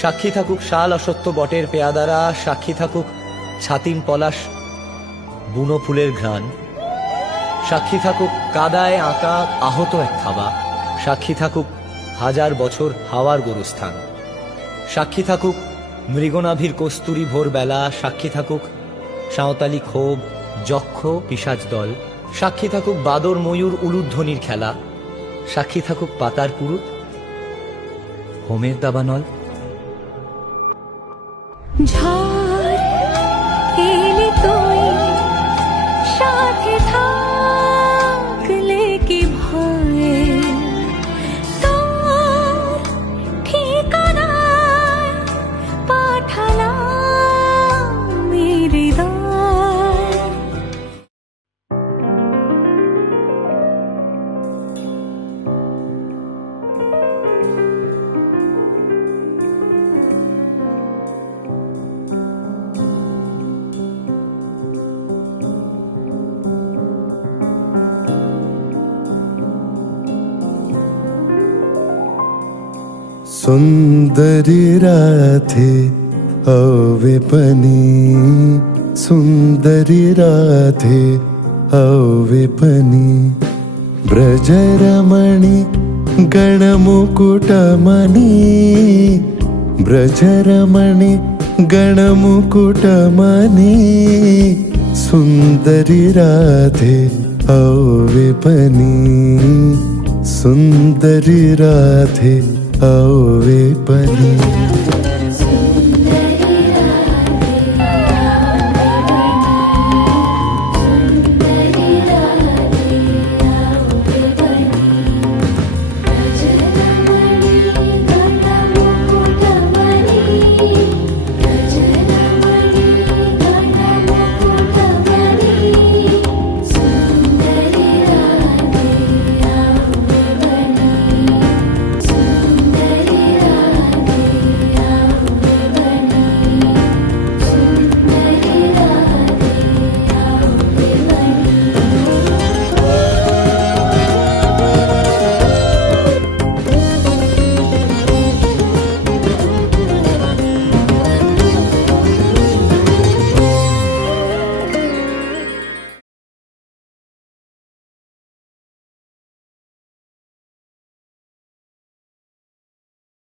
সাক্ষী থাকুক শাল অসত্য বটের পেয়াদারা, সাক্ষী থাকুক ছাতিম পলাশ বুনো ফুলের ঘ্রাণ, সাক্ষী থাকুক কাদায় আঁকা আহত এক থাবা, সাক্ষী থাকুক হাজার বছর হাওয়ার গোরস্থান, সাক্ষী থাকুক মৃগনাভির কস্তুরী ভোরবেলা, সাক্ষী থাকুক সাঁওতালি ক্ষোভ যক্ষ পিশাচ দল, সাক্ষী থাকুক বাদর ময়ূর উলুধ্বনির খেলা, সাক্ষী থাকুক পাতার পুরুত হোমের দাবানল। ঝড় এলে তুই সাথে থাকলে কি ভয়, তোর ঠিকানায় পাঠালাম হৃদয়। सुंदरी राधे अवेपनी, सुंदरी राधे अवेपनी, ब्रजरमणि गणमुकुटमणि, ब्रजरमणि गणमुकुटमणि, सुंदरी राधे अवेपनी, सुंदरी राधे अवेपनी।